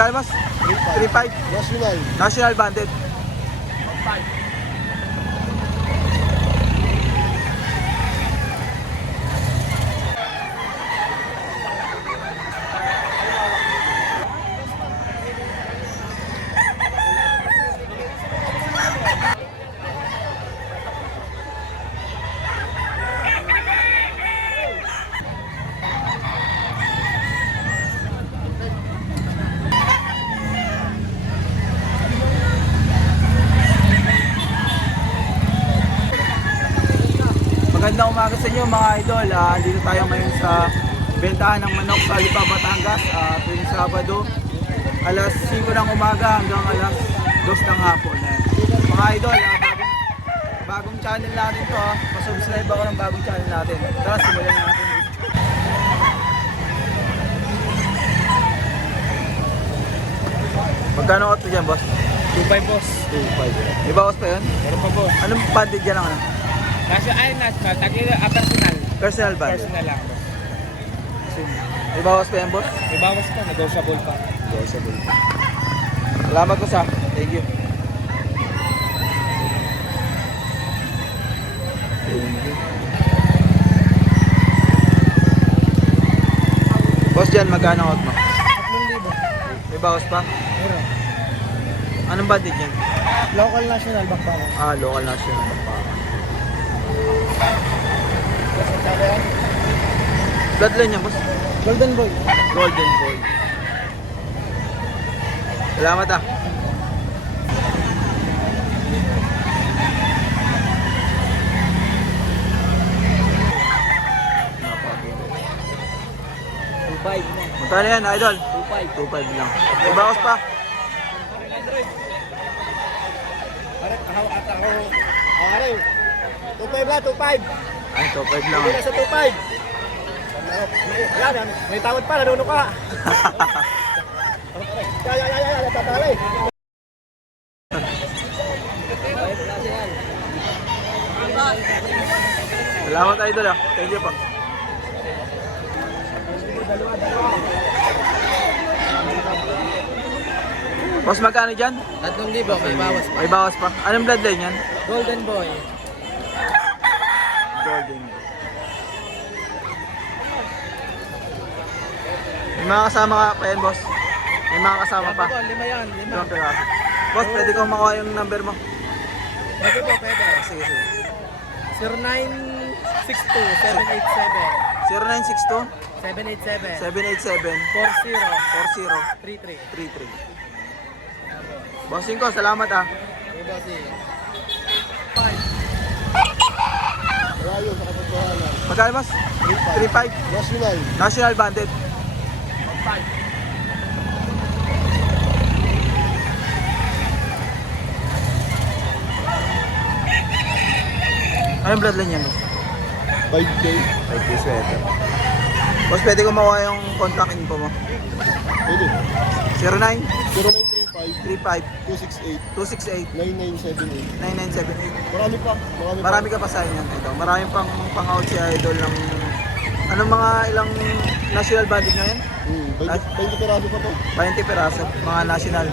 Kaya mas 3.5 National. National banded. Magandang umaga sa inyo mga idol. Dito tayo ngayon sa bentahan ng manok sa Lipa, Batangas. Tuwing Sabado, alas 5 ng umaga hanggang alas 2 ng hapon. Mga idol, bagong channel natin to. Pasubscribe ako ng bagong channel natin. Tara, simulan natin. Magkano ka ito dyan, boss? 2.5 boss. 2.5. May bawas pa yun? Meron pa boss. Anong banded dyan ang ano? National. Personal. Personal banded. Personal lang boss. May bawas pa yan, boss? May bawas pa, negotiable pa. Negotiable. Salamat ko sa. Thank you. Boss dyan, magkano out mo? 3,000. May bawas pa? Meron. Anong bandit yan? Local national backpack. Local national. Bloodline yan, boss? Golden boy. Golden boy. Salamat ah. Magkano yan, idol? 2.5 lang. May bawas pa? Ari, 2.5 lang, 2.5. Ay, 2.5 lang. Hindi na sa 2.5. Yan, may tawad pa, nanuno ka. Tatalay. Salamat idol ah. Thank you pa. Boss, magkano dyan? 3,000, may bawas pa. May bawas pa. Anong bloodline yan? Golden boy. Golden. May mga kasama ka pa yan, boss. May mga kasama pa. Lima yan, lima. Limang piraso. Boss, pwede kong makuha yung number mo. Pwede po, pwede. Sige, sige. 0962-787. 0962 787. 787 40. 40 33. 33. Bossing ko, salamat ah. Okay, bossing. Malayo sa katotohanan. Magkano, boss? 3.5 National. National banded. Anong bloodline yan, boss? 5K. 5 piece sweater. Boss, pwede ko makuha yung contact info mo. Pwede. 09 0935 35 268 268 9978. 9978. Marami pa. Marami ka pa sa inyo ito. Marami pang pang-out si idol ng anong mga ilang national bandit ngayon? 20 piraso pa to. 20 peraso, mga national.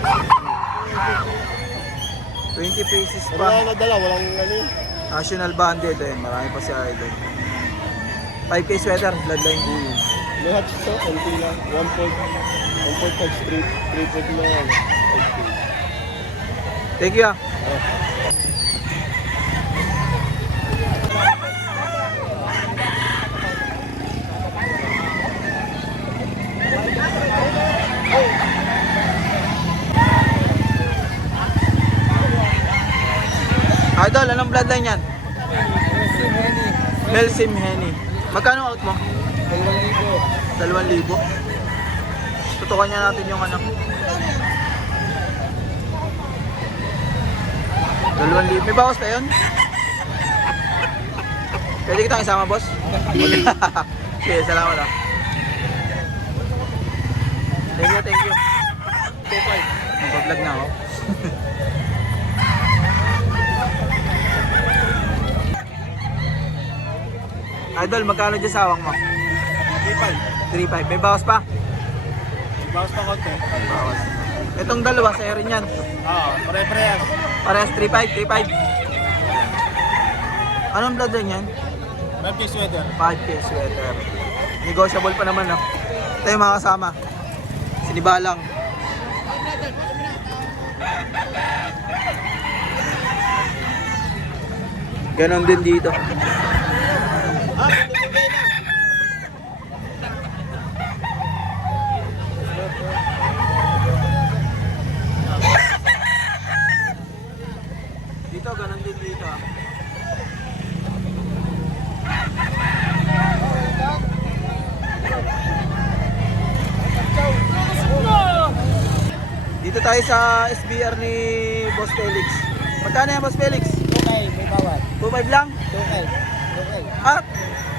20 pieces Wala pa. na nadala, walang ano yun. National bandit eh, marami pa si idol. 5K sweater, bloodline. Lahat ito, LP lang. 1.5 straight. 3.5 na ano. 5K. Thank you ah. Idol, anong bloodline yan? Melsim Henny. Magkano out mo? 2,000. Tutukan niya natin yung ano. 2,000. May bawas pa yun? Pwede kitang isama, boss? Sige, salamat ah. Thank you, thank you. Mag-vlog na ako. Idol, magkano dyan sa awang mo? 3.5. 3.5. May bawas pa? Bawas pa konti. Bawas. Itong dalawa, sa'yo rin yan. Oo, pare-parehas. Parehas 3.5, 3.5. Anong blood rin yan? 5K sweater. 5K sweater. Negotiable pa naman, no? Ito yung mga kasama. Sinibalang. Ganon din dito. Dito, ganon din dito. Dito tayo sa SBR ni Boss Felix. Magkano yan, Boss Felix? Okay, may bawat. 2.5 lang? Okay. Okay. Ah,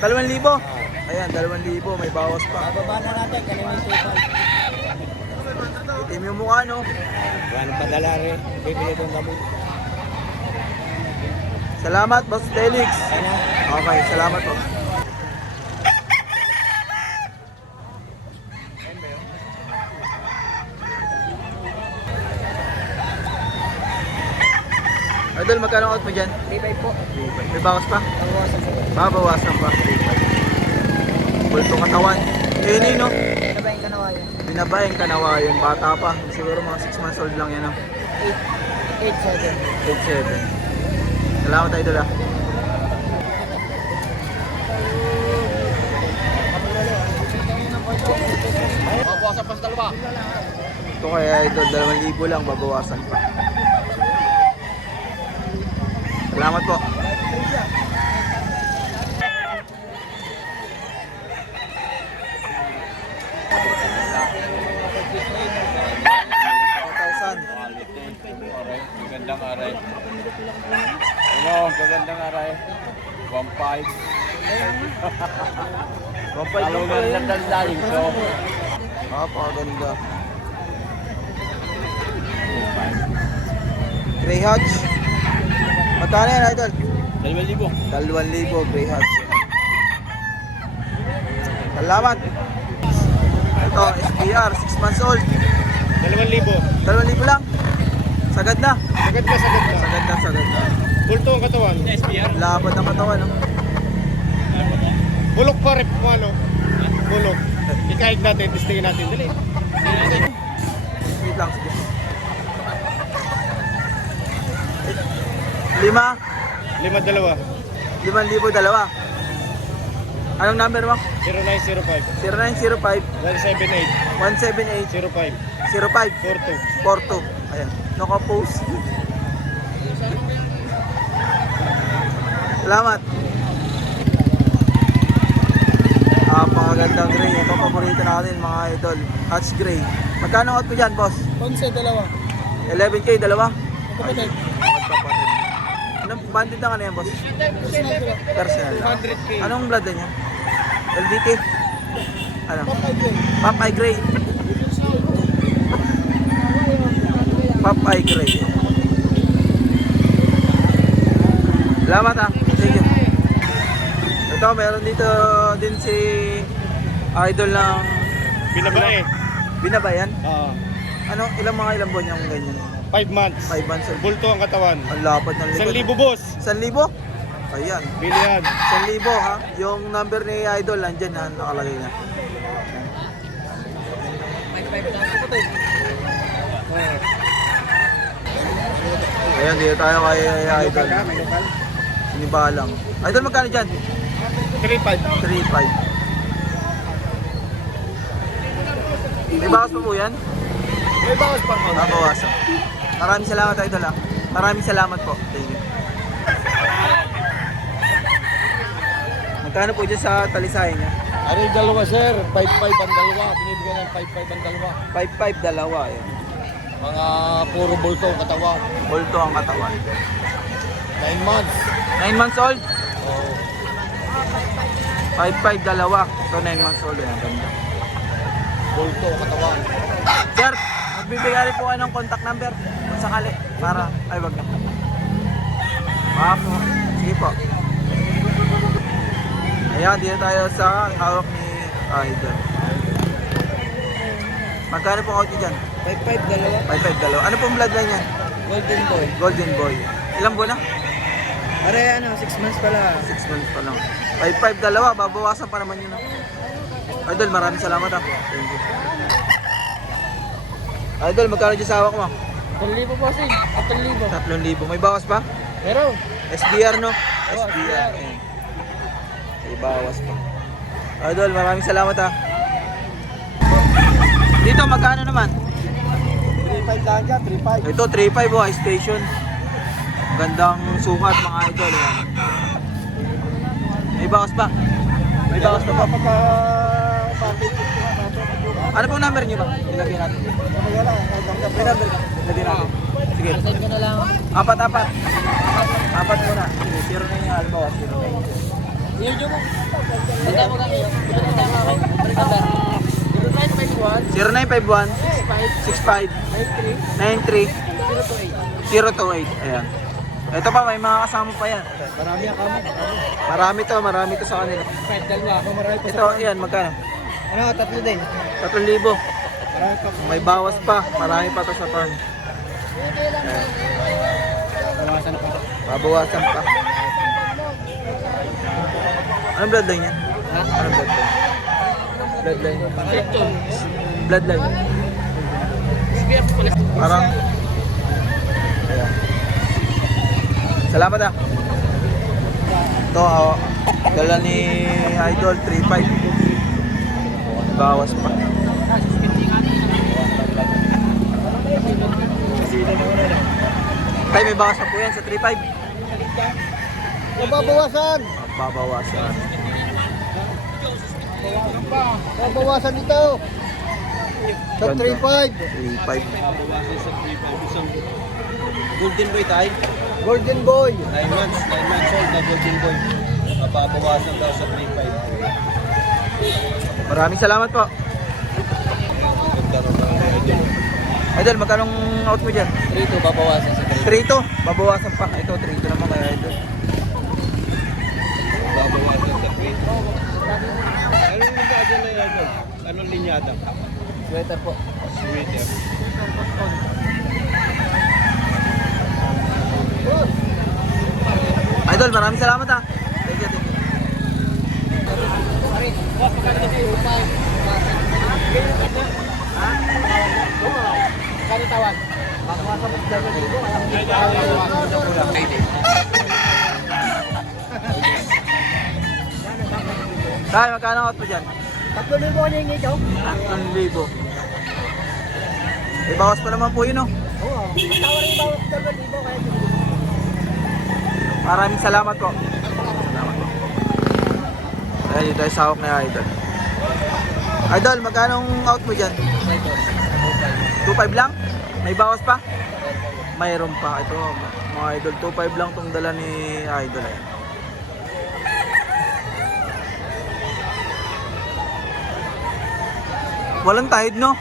2,000. Ayan, 2,000. May bawas pa. Bababa na natin, kanina yung 2.5. Itim yung mukha, no? Buwan padala rin. Bibili doon kami. Salamat, Boss Felix. Ano? Okay, salamat po. Idol, magkano out mo dyan? 3.5 po. May bawas pa? Bawasan po. Babawasan pa. Bulto katawan. Eh, no? Nabayin ka na wala. Binabayang kanawayan, bata pa. Siguro mga 6 months old lang yan, no? 8.7. 8-7. Salamat, Idol, ah. Bawasan pa sa dalawa. Ito kaya, Idol, 2,000 lang, babawasan pa. Salamat po. Magandang aray. Ano, magandang aray. 1.5. 1.5 lang pa yun. daling so. Napakaganda. Grey Hatch. Magkano yan, Idol? 2,000. 2,000 Grey Hatch. Salamat. Ito, SBR, 6 months old. 2,000. 2,000 lang. Sagad na. Sagad ka, sagad ka. Sagad na, sagad na. Bulto ang katawan. SPR. Lapad ang katawan, no? Bulok pa rep mo ano. Bulok. Ikaig natin, testingin natin. Dali. Wait lang, sige. 5, 5-2. 5,000 dalawa. Anong number mo? 0905 0905 178 178 05 05 42. 42. Ayan, naka-post. Salamat. Napakagandang gray. Ito paborito natin mga idol. Hatch gray. Magkano out mo dyan, boss? 11 dalawa. 11K, dalawa? Kapatid. Magkapatid. Anong bandit na ka na yan, boss? Personal. 100K. Anong blood na niya? LDK? Ano? Popeye Gray. Popeye Gray. Salamat, ah. Thank you. Ito, meron dito din si idol ng Binabae. Binabayan. Ah, Ilang buwan yung ganyan? 5 months. 5 months old. Bulto ang katawan. Ang lapad ng likod. 1,000 boss. 1,000? Ayan. Bilihan. 1,000 ha. Yung number ni idol nandyan na nakalagay na. Ayan, dito tayo kay idol. Sinibalang. Idol, magkano dyan? 3.5. 3.5. May bawas pa po yan? May bawas pa ko. Bawasan. Maraming salamat, idol, ha. Maraming salamat po. Thank you. Magkano po dyan sa talisayan niya? Ano yung dalawa, sir? 5.5 ang dalawa. Binibigyan ng 5.5 ang dalawa. 5.5 dalawa. Ayan. Mga puro bulto ang katawan. Bulto ang katawan. 9 months. 9 months old? Oh. 5.5 dalawa. So 9 months old. Ayan, ganda. Bulto ang katawan. Sir, magbibigay rin po kayo ng contact number kung sakali. Para, ay wag na. Po. Sige po. Ayan, dito tayo sa hawak ni Idol. Magkano po out dyan? 5-5 dalawa. 5'5", dalawa. Ano pong bloodline yan? Golden boy. Golden Boy. Ilang buwan na? Are, 6 months pala. 6 months pa lang. 5'5", dalawa. Babawasan pa naman yun. Idol, maraming salamat ah. Thank you. Idol, magkano dyan sa hawak mo? 3,000 po sing. 3,000. 3,000. May bawas pa? Pero, SBR no? Oo, SBR. May bawas pa. Idol, maraming salamat ah. Dito, magkano naman? 3.5 lang dyan, 3.5. Ito, 3.5 oh, high station. Gandang sukat mga idol. Ayan. May bawas pa? May bawas pa ba? Ano pong number niyo ba? Ilagyan natin. May number ka? Ilagyan natin. Sige. send ko na lang. Apat muna. Sige, zero na yung halimbawa. Zero na yung. Yun yung mo. Tanda mo kami. Ito na tama ako. Number. 0951 65 93 028. Ayan. Ito pa, may mga kasama pa yan. Marami ang kamo. Marami to sa kanila. 5 dalawa. Ako marami pa. Ito, yan, magkano? Ano, 3 din. 3,000. May bawas pa. Marami pa to sa farm. Bawasan na pa. Babawasan pa. Anong bloodline yan? Anong bloodline? Bloodline. Parang ayan. Salamat ah. Ito, dala ni Idol 3.5. Bawas pa. Tay, may bawas pa po yan sa 3.5. Mababawasan! Babawasan. Mababawasan dito! Sa Ganda. 3.5. 3.5. Golden boy tayo. Golden boy. 9 months old na golden boy. Mababawasan daw sa 3.5. Maraming salamat po. Ganda rin mga idol. Idol, magkanong out mo dyan? 3-2 babawasan sa 3 to. Babawasan pa. Ito, 3 to naman kaya Idol. Mababawasan sa 3. Anong nagagawin na yan? Anong linyada? Sweater po. Sweater. Idol, maraming salamat ah. Thank you. Kani tawag. Tay, magkano out mo dyan? 3,000 ano yung ikaw? 3,000. May bawas pa naman po yun oh. Oo. Tawar yung bawat 2,000 kaya Maraming salamat po. Salamat po. Ayan, dito tayo sa hawak na Idol. Idol, magkano out mo dyan? 2.5 lang? May bawas pa? Mayroon pa. Ito mga Idol, 2.5 lang tong dala ni Idol. Ayan. Walang tahid no?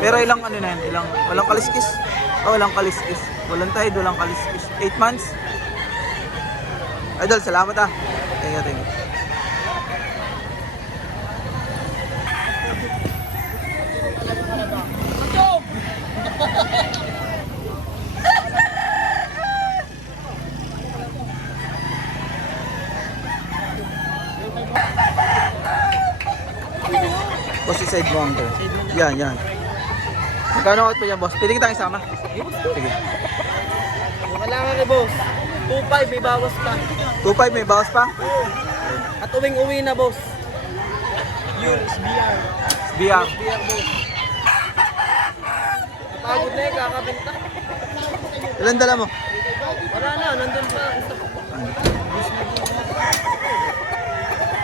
Pero ilang ano na yan? Walang kaliskis? Oh, walang kaliskis. Walang tahid, walang kaliskis. 8 months? Idol, salamat ah. Thank you. Boss, side mo ang to. Yan. Magkano out pa yan, boss? Pwede kitang isama? Sige. kailangan ni boss. 2,500 may bawas pa. 2.5 may bawas pa? At uwing-uwi na boss. Yun, SBR. Biyak. SBR boss. Napagod na yung kakabenta. Ilan dala mo? Wala na, nandun pa.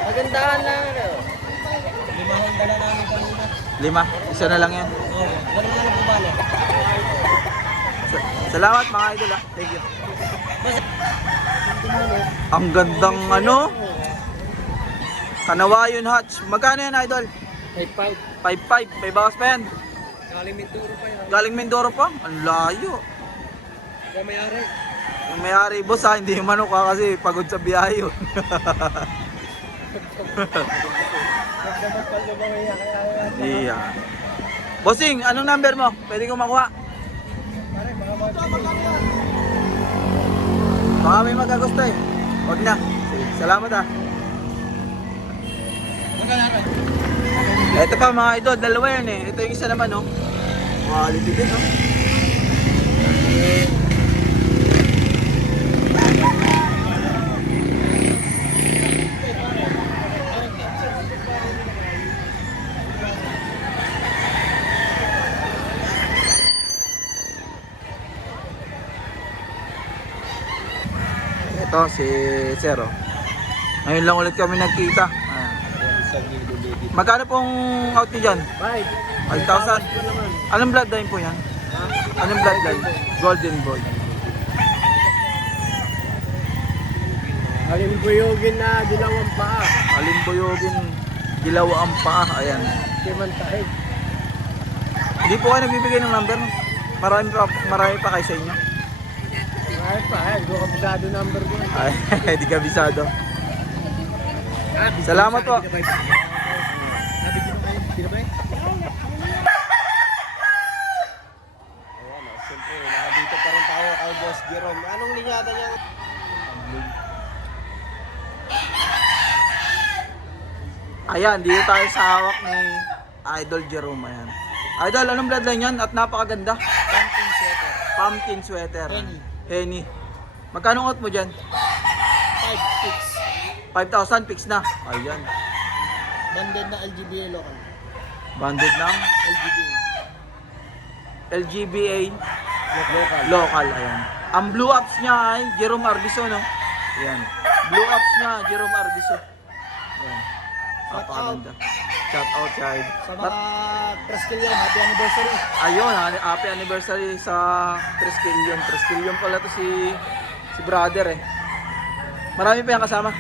Magandahan lang ano. 5 dala namin kanina. 5. Isa na lang yan. Wala na lang bumalo. Salamat mga idol ah. Thank you. Ang gandang ano? Kanawayon Hatch. Magkano yan idol? 5-5. 5.5. May bawas pa yan. Galing Mindoro pa yun. Galing Mindoro pa. Ang layo. Kaya mayari. Yung may-ari boss ha, hindi yung manok ha, kasi pagod sa biyahe yun. Dapat pag lumaway kaya Iya. Bossing, anong number mo? Pwede ko makuha? Baka may magkagusto eh. Huwag na. Sige, salamat ah. Ito pa mga idol, dalawa yan eh. Ito yung isa naman oh. Quality din oh. Ito si Zero. Ngayon lang ulit kami nagkita. Isang linggo dito. Magkano pong out nyo dyan? 5,000? Anong bloodline po yan? Anong bloodline? Golden Boy. Alimbuyogin na dilawang paa. Alimbuyogin, dilaw ang paa. Ayan. Timantahig. Hindi po kayo nagbibigay ng number. Marami pa kayo sa inyo. Kahit pa, hindi ko kabisado number ko. Ay, di kabisado. Salamat po. Ayan, siyempre, nakadito pa rin tayo kay Boss Jerome. Anong linyada niya? Ayan, dito tayo sa hawak ni Idol Jerome. Ayan. Idol, anong bloodline yan? At napakaganda. Pumpkin sweater. Pumpkin sweater. Henny. Henny. Magkano out mo dyan? 5, 5,000 fix na. Ayan. 6. Banded na LGBA local. Banded ng LGBA. LGBA Local. local. Ayan. Ang blue ups niya ay Jerome Arbizo, no? Ayan. Blue ups niya, Jerome Arbizo. Ayan. Napakaganda. Shout out child. Sa mga Treskillion, happy anniversary. Ayun, happy anniversary sa Treskillion. Treskillion pala to si brother eh. Marami pa yung kasama.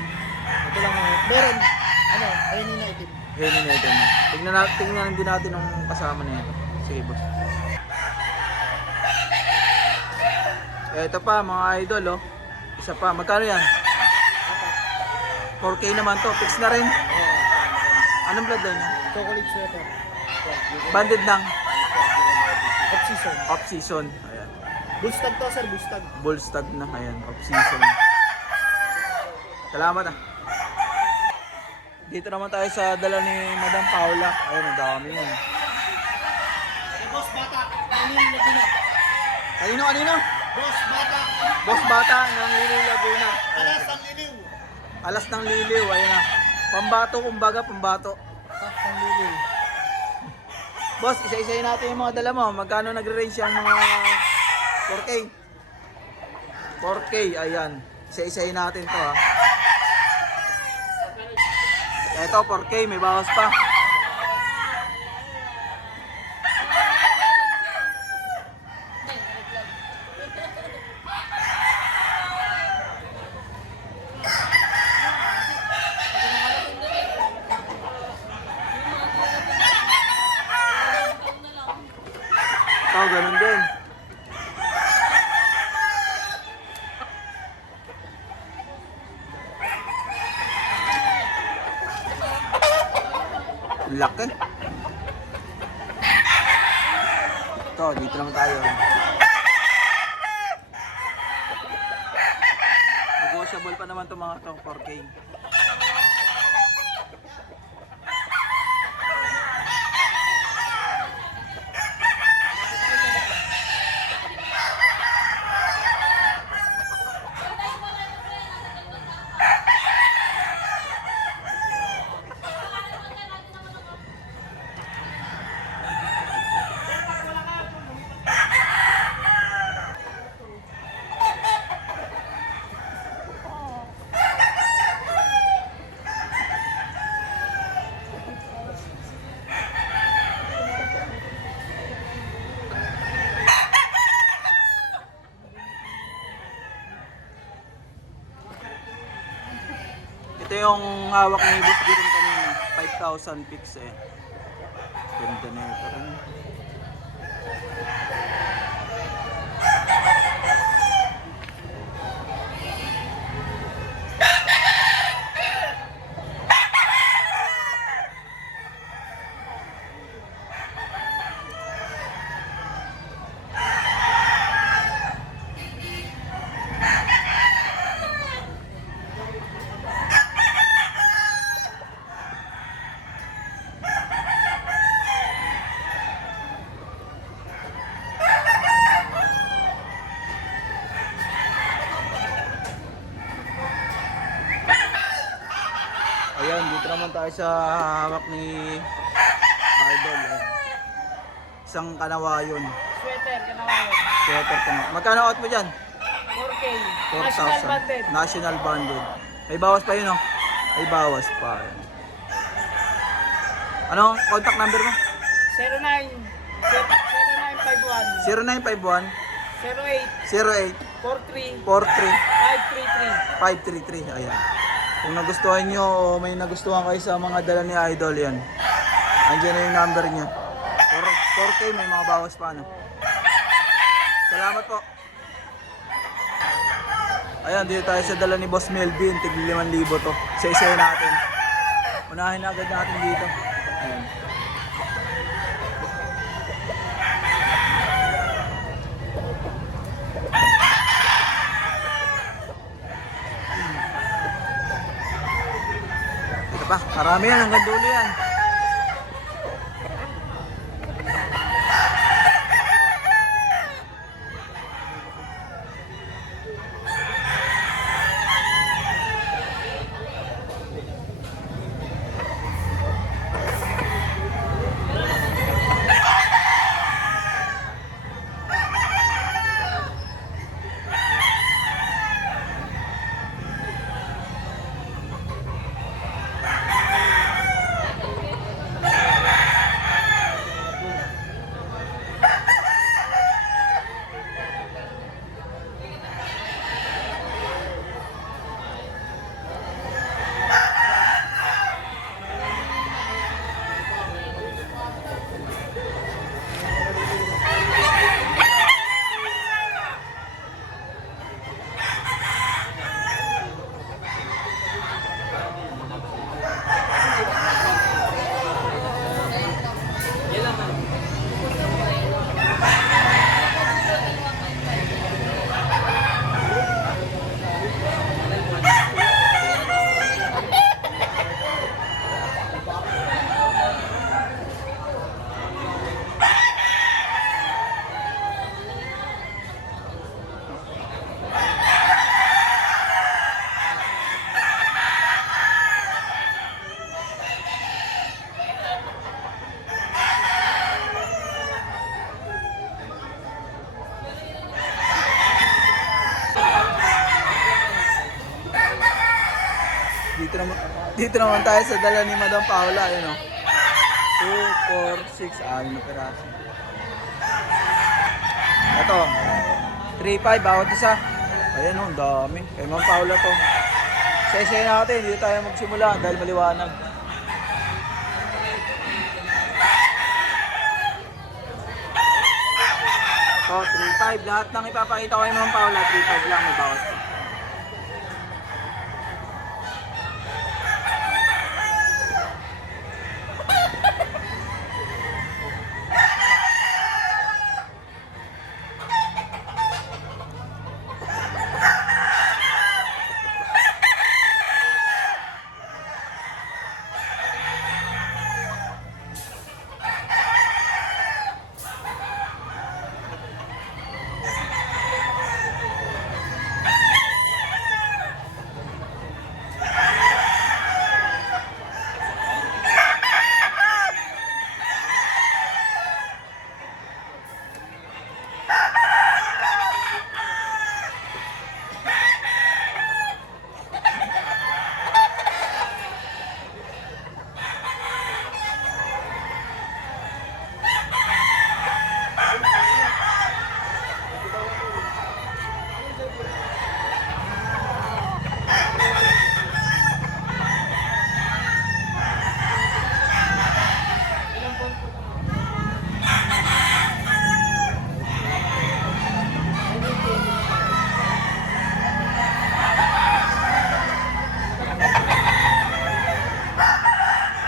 Ito lang, meron, Henny na itim. Henny na ito. Tingnan din natin yung kasama na ito. Sige boss. Ito pa mga idol oh. Isa pa. Magkano yan? 4K naman to. Fix na rin. Anong bloodline yan? Chocolate sweater. Banded ng Off season. off season. Ayan. Bullstag to sir, bullstag. Bullstag na. Ayan. Off season. Salamat ah. Dito naman tayo sa dala ni Madam Paula. Ayun, ang dami yun. Boss Bata, Lili Laguna. Kanino? Boss Bata, Boss Bata ng Liliw Laguna. alas ang liliw. Alas ng Liliw. Ayun na. Pambato, kumbaga pambato. Alas ang liliw. Boss, isa-isayin natin yung mga dala mo. Magkano nagre-range yung mga 4K? 4K, ayan. Isa-isayin natin to ha. Ito, 4K, may bawas pa. Ito, ganun din. Laki. Ito, dito lang tayo. Negotiable pa naman itong mga ito, 4K. Ito yung hawak ni Boss Jerome kanina. 5,000 fix eh. Ganda na ito rin. tayo sa hawak ni Idol. Ayan. Isang kanawayon. Sweater, kanawayan. Sweater ka na. Magkano out mo dyan? 4K. National 4,000. banded. National banded. May bawas pa yun, no? May bawas pa. Ayan. Anong contact number mo? 0951 0951 08 08 43 43 533. 533. Ayan. Kung nagustuhan nyo o may nagustuhan kayo sa mga dala ni Idol, yan. Andiyan na yung number niya. 4K, may mga bawas pa, no? Salamat po. Ayan, dito tayo sa dala ni Boss Melvin. Tigli 5,000 to. Isa-isa natin. Unahin na agad natin dito. Ayan. Ito pa, marami yan. Hanggang dulo yan. Dito naman tayo sa dala ni Madam Paula, ayun o. 2, 4, 6, 6 na peraso. Ito, 3-5 bawat isa. Ayan o, ang dami. Kay Ma'am Paula to. Isa-isa natin, dito tayo magsimula dahil maliwanag. So, 3-5. Lahat ng ipapakita ko kay Ma'am Paula, 3-5 lang, may bawas pa.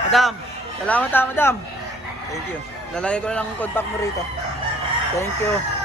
Madam, salamat madam. Thank you. Lalagay ko na lang ang contact mo rito. Thank you.